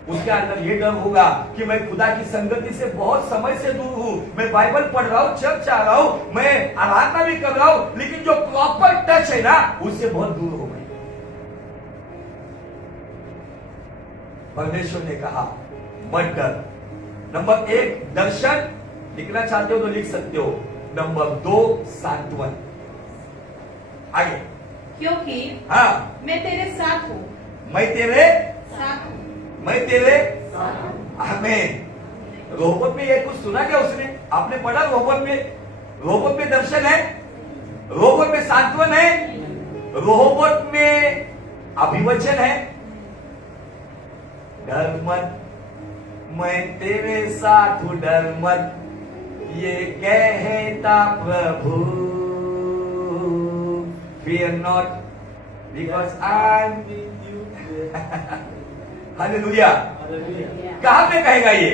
उसके अंदर ये डर होगा कि मैं खुदा की संगति से बहुत समय से दूर हूं। मैं बाइबल पढ़ रहा हूं, चर्च आ रहा हूं, मैं आराधना भी कर रहा हूं, लेकिन जो प्रॉपर टच है ना उससे बहुत दूर हो गई। परमेश्वर ने कहा मत डर। नंबर 1 दर्शन, लिखना चाहते हो तो लिख सकते हो। नंबर 2 सांत्वन। आगे। क्योंकि हाँ, मैं तेरे साथ हूँ। मैं तेरे साथ हूँ। मैं तेरे आमीन। रोहोबोत में ये कुछ सुना क्या उसने? आपने पढ़ा रोहोबोत में? रोहोबोत में दर्शन है, रोहोबोत में सांत्वन है, रोहोबोत में अभिवचन है। डर मत, मैं तेरे साथ हूं, डर मत, ये कहता प्रभु। Fear not, because I'm with you. Hallelujah. कहां पे कहेगा ये?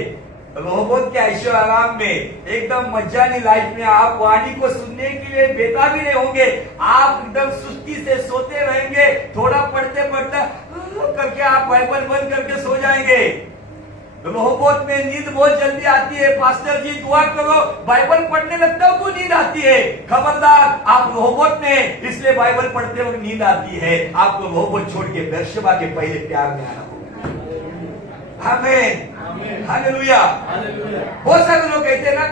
रोहोबोत के ऐशो आराम में, एकदम मजानी लाइफ में। आप वाणी को सुनने के लिए बेताबी नहीं होंगे। आप एकदम सुस्ती से सोते रहेंगे, थोड़ा पढ़ते पढ़ते करके आप बाइबल बंद करके सो जाएंगे। रोहोबोत में नींद बहुत जल्दी आती है। पास्टर जी दुआ करो, बाइबल पढ़ने लगता हूं तो नींद आती है। खबरदार, आप रोहोबोत में इसलिए बाइबल पढ़ते वक्त नींद आती है। आपको रोहोबोत छोड़ के बेर्शेबा के पहले प्यार में आना होगा। आमीन, हालेलुया। बहुत सारे लोग कहते हैं ना,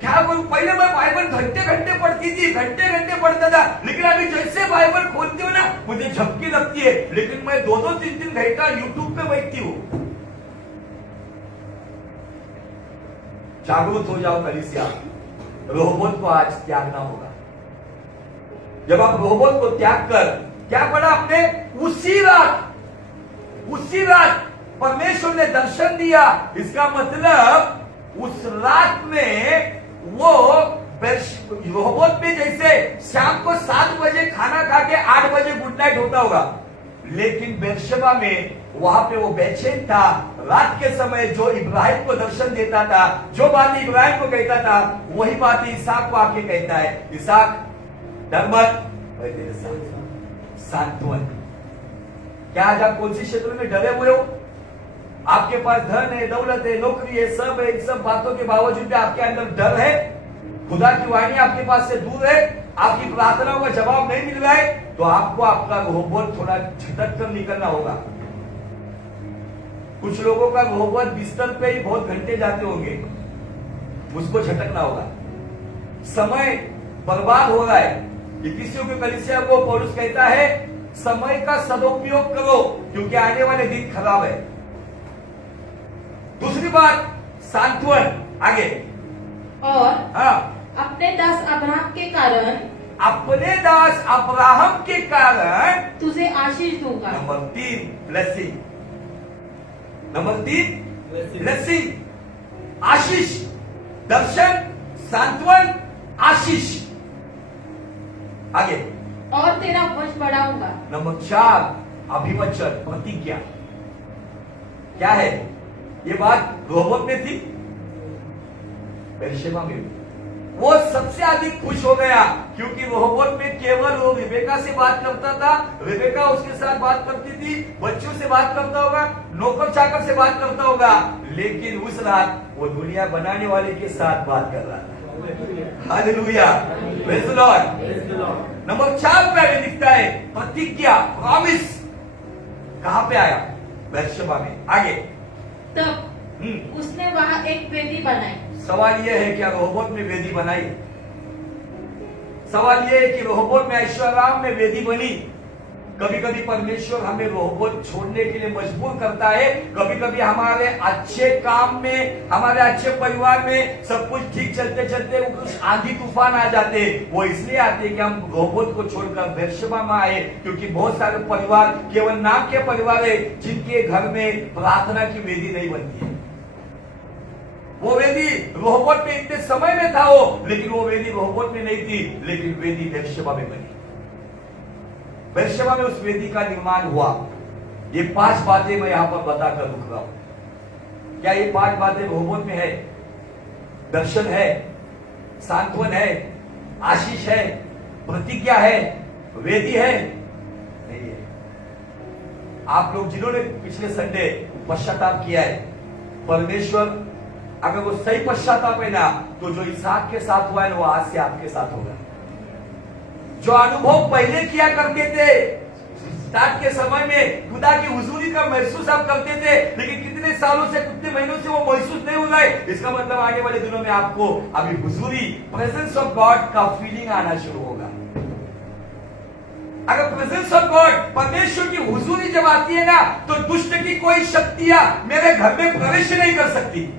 क्या बोलूं, पहले मैं बाइबल घंटे घंटे पढ़ती थी, घंटे घंटे पढ़ता था, लेकिन अभी जैसे बाइबल खोलती हूँ ना मुझे झपकी लगती है। लेकिन मैं 2-2, 3-3 घंटा यूट्यूब पे बैठती हूँ। जागरूक हो जाओ कलीसिया, रोहोबोत को आज त्यागना होगा। जब आप रोहोबोत को त्याग कर, क्या पढ़ा आपने? उसी रात परमेश्वर ने दर्शन दिया। इसका मतलब उस रात में वो रोहोबोत में जैसे शाम को 7 बजे खाना खा के 8 बजे गुड नाइट होता होगा, लेकिन बेर्शेबा में वहां पे वो बेचैन था। रात के समय जो इब्राहिम को दर्शन देता था, जो बात इब्राहिम को कहता था, वही बात इसहाक को आके कहता है। इसहाक डर मत, मैं तेरे साथ। सांत्वन। क्या आज आप कौन सी क्षेत्र में डरे हुए हो? आपके पास धन है, दौलत है, नौकरी है, सब है, इन सब बातों के बावजूद भी आपके अंदर डर है, खुदा की वाणी आपके पास से दूर है, आपकी प्रार्थनाओं का जवाब नहीं मिल रहा है, तो आपको आपका रोहोबोत थोड़ा झटक कर निकलना होगा। कुछ लोगों का रोहोबोत बिस्तर पे ही बहुत घंटे जाते होंगे, उसको झटकना होगा। समय बर्बाद हो रहा है। इफिसियों के कलीसिया को पौलुस कहता है समय का सदुपयोग करो, क्योंकि आने वाले दिन खराब है। दूसरी बात सांत्वन। आगे। और हाँ, अपने दास अब्राहम के कारण, अपने दास अब्राहम के कारण तुझे आशीष दूंगा। Number 3 blessing. नंबर 3 ब्लेसिंग, आशीष। दर्शन, सांत्वन, आशीष। आगे। और तेरा वंश बढ़ाऊंगा। नंबर 4 अभिवचन, प्रतिज्ञा। क्या है ये बात? रोहोबोत में थी, बेर्शेबा में भी। वो सबसे अधिक खुश हो गया, क्योंकि रोहोबोत में केवल वो रिबेका से बात करता था, रिबेका उसके साथ बात करती थी, बच्चों से बात करता होगा, नौकर चाकर से बात करता होगा, लेकिन उस रात वो दुनिया बनाने वाले के साथ बात कर रहा था। Hallelujah, praise the Lord. Number 4 पे लिखता है प्रतिज्ञा, प्रॉमिस। कहां पे आया? बेर्शेबा में। आगे। तब उसने वहां एक वेदी बनाई। सवाल यह है, क्या रोहोबोत में वेदी बनाई? सवाल यह है कि रोहोबोत में ऐश्वर्याराम में वेदी बनी? कभी कभी परमेश्वर हमें रोबोट छोड़ने के लिए मजबूर करता है। कभी कभी हमारे अच्छे काम में, हमारे अच्छे परिवार में सब कुछ ठीक चलते चलते कुछ आंधी तूफान आ जाते, वो इसलिए आते कि हम रोबोट को छोड़कर बेर्शेबा में आए, क्योंकि बहुत सारे परिवार केवल नाम के परिवार है जिनके घर में प्रार्थना की वेदी नहीं बनती है। वो वेदी रोबोट में इतने समय में था वो, लेकिन वो वेदी रोबोट में नहीं थी, लेकिन वेदी बेर्शेबा में बनी। बेर्शेबा में उस वेदी का निर्माण हुआ। ये 5 बातें मैं यहां पर बताकर रुक रहा हूं। क्या ये 5 बातें रोबोट में है? दर्शन है, सांत्वन है, आशीष है, प्रतिज्ञा है, वेदी है? नहीं है। आप लोग जिन्होंने पिछले संडे पश्चाताप किया है, परमेश्वर अगर वो सही पश्चाताप है ना, तो जो इसहाक के साथ हुआ है वो आज से आपके साथ होगा। जो अनुभव पहले किया करते थे, स्टार्ट के समय में खुदा की हुजूरी का महसूस आप करते थे, लेकिन कितने सालों से, कितने महीनों से वो महसूस नहीं हो रहा है, इसका मतलब आने वाले दिनों में आपको अभी हुजूरी, प्रेजेंस ऑफ गॉड का फीलिंग आना शुरू होगा। अगर प्रेजेंस ऑफ गॉड, परमेश्वर की हुजूरी जब आती है ना, तो दुष्ट की कोई शक्तियां मेरे घर में प्रवेश नहीं कर सकती।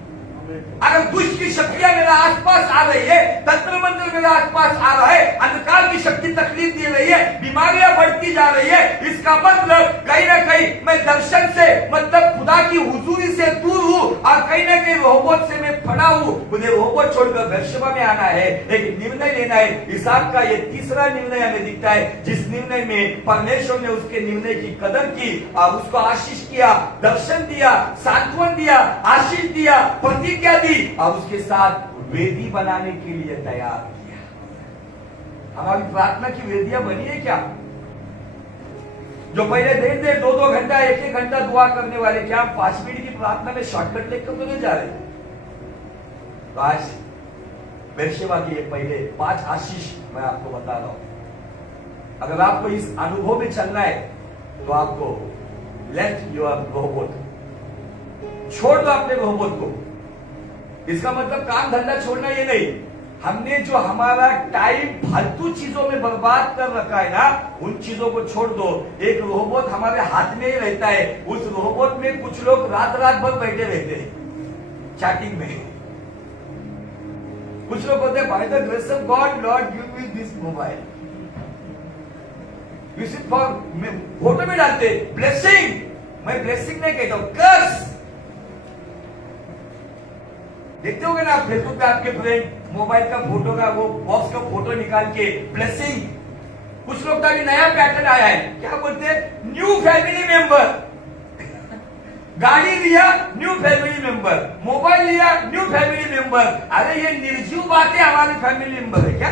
अगर दुष्ट की शक्तियां मेरे आसपास आ रही है, तंत्र मंत्र मेरे आसपास आ रहा है, अंधकार की शक्ति तकलीफ दे रही है, बीमारियां बढ़ती जा रही है, इसका मतलब कहीं ना कहीं मैं दर्शन से, मतलब खुदा की हुजूरी से दूर हूं, और कहीं ना कहीं रोबोट से मैं फड़ा हूं। मुझे रोबोट छोड़कर बेर्शेबा में आना है, एक निर्णय लेना है। इसहाक का ये तीसरा निर्णय हमें दिखता है, जिस निर्णय में परमेश्वर ने उसके निर्णय की कदर की और उसको आशीष किया, दर्शन दिया, सांत्वन दिया, आशीष दिया, प्रतिज्ञा दी और उसके साथ वेदी बनाने के लिए तैयार किया। हमारी प्रार्थना की वेदियां बनी है क्या? जो पहले देखते 2-2 घंटा, 1-1 घंटा दुआ करने वाले, क्या 5 मिनट की प्रार्थना में शॉर्टकट लेकर तो नहीं जा रहे? तो आज बेर्शेबा के पहले 5 आशीष मैं आपको बता रहा हूं। अगर आपको इस अनुभव में चलना है तो आपको लेफ्ट योर रोबोट, छोड़ दो अपने रोबोट को। इसका मतलब काम धंधा छोड़ना ये नहीं, हमने जो हमारा टाइम फालतू चीजों में बर्बाद कर रखा है ना, उन चीजों को छोड़ दो। एक रोबोट हमारे हाथ में ही रहता है, उस रोबोट में कुछ लोग रात रात भर बैठे रहते हैं चैटिंग में। कुछ लोग होते हैं, by the grace of God Lord give me this mobile, you sit for, photo में डालते ब्लेसिंग। मैं ब्लेसिंग नहीं कहता हूं, कर्स। देखते होंगे ना आप फेसबुक पे, आपके फ्रेंड मोबाइल का फोटो का वो बॉक्स का फोटो निकाल के ब्लेसिंग। कुछ लोग का भी नया पैटर्न आया है, क्या बोलते हैं, न्यू फैमिली मेंबर। गाड़ी लिया, न्यू फैमिली मेंबर, मोबाइल लिया, न्यू फैमिली मेंबर। अरे ये निर्जीव बातें हमारे फैमिली मेंबर है क्या?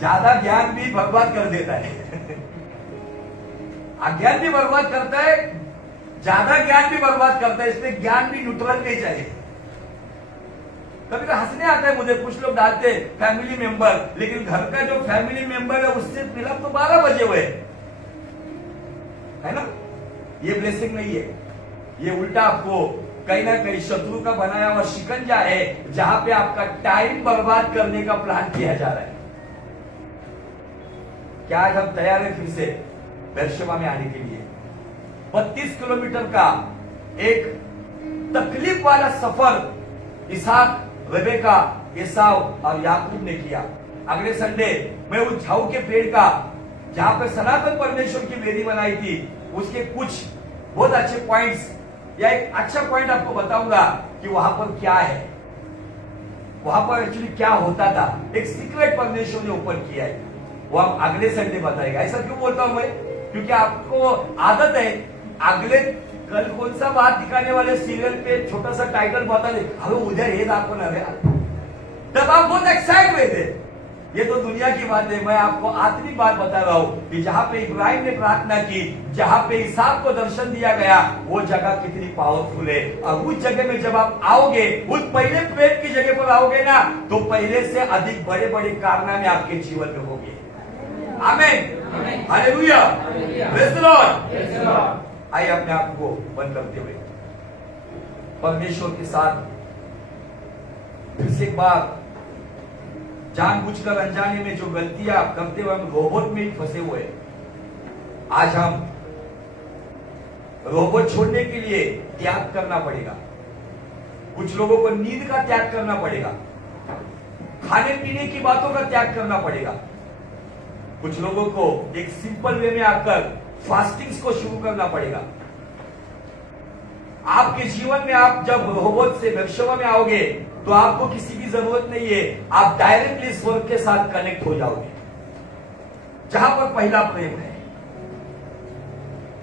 ज्यादा ज्ञान भी बर्बाद कर देता है अज्ञान भी बर्बाद करता है, ज्यादा ज्ञान भी बर्बाद करता है, इसलिए ज्ञान भी न्यूट्रल नहीं चाहिए। कभी तो हंसने आता है मुझे, कुछ लोग डालते फैमिली मेंबर, लेकिन घर का जो फैमिली मेंबर है उससे फिलहाल तो 12 बजे हुए है ना। ये ब्लेसिंग नहीं है, ये उल्टा आपको कहीं ना कहीं शत्रु का बनाया हुआ शिकंजा है, जहां पे आपका टाइम बर्बाद करने का प्लान किया जा रहा है। क्या आज हम तैयार हैं फिर से बेर्शेबा में आने के लिए? 32 किलोमीटर का एक तकलीफ वाला सफर इसहाक, रेबेका, एसाव और याकूब ने किया। अगले संडे मैं उस झाऊ के पेड़ का, जहां पर सनातन परमेश्वर की वेदी बनाई थी, उसके कुछ बहुत अच्छे पॉइंट्स या एक अच्छा पॉइंट आपको बताऊंगा कि वहां पर क्या है, वहां पर एक्चुअली क्या होता था। एक सीक्रेट परमेश्वर ने ओपन किया है, वो हम अगले संडे बताएगा। ऐसा क्यों बोलता हूं मैं? क्योंकि आपको आदत है अगले कल कौन सा बात दिखाने वाले सीरियल पे छोटा सा टाइटल बता दे, अरे उधर हे दाखवणार है, तब आप बहुत एक्साइट हुए थे। ये तो दुनिया की बात है, मैं आपको आत्मिक बात बता रहा हूं कि जहां पे इब्राहिम ने प्रार्थना की, जहां पे इसहाक को दर्शन दिया गया, वो जगह कितनी पावरफुल है। और उस जगह में जब आप आओगे, उस पहले प्रेम की जगह पर आओगे ना, तो पहले से अधिक बड़े बड़े कारनामे आपके जीवन में होंगे। आमीन, हालेलुया, प्रेज़ द लॉर्ड। आइए अपने आप को बंद करते हुए परमेश्वर के साथ फिर से एक बार जानबूझकर अनजाने में जो गलतियां करते हुए हम रोबोट में ही फंसे हुए हैं। आज हम रोबोट छोड़ने के लिए त्याग करना पड़ेगा। कुछ लोगों को नींद का त्याग करना पड़ेगा, खाने पीने की बातों का त्याग करना पड़ेगा। कुछ लोगों को एक सिंपल वे में आकर फास्टिंग्स को शुरू करना पड़ेगा। आपके जीवन में आप जब रोबोट से वृक्षवा में आओगे तो आपको किसी की जरूरत नहीं है, आप डायरेक्टली स्वर्ग के साथ कनेक्ट हो जाओगे, जहां पर पहला प्रेम है।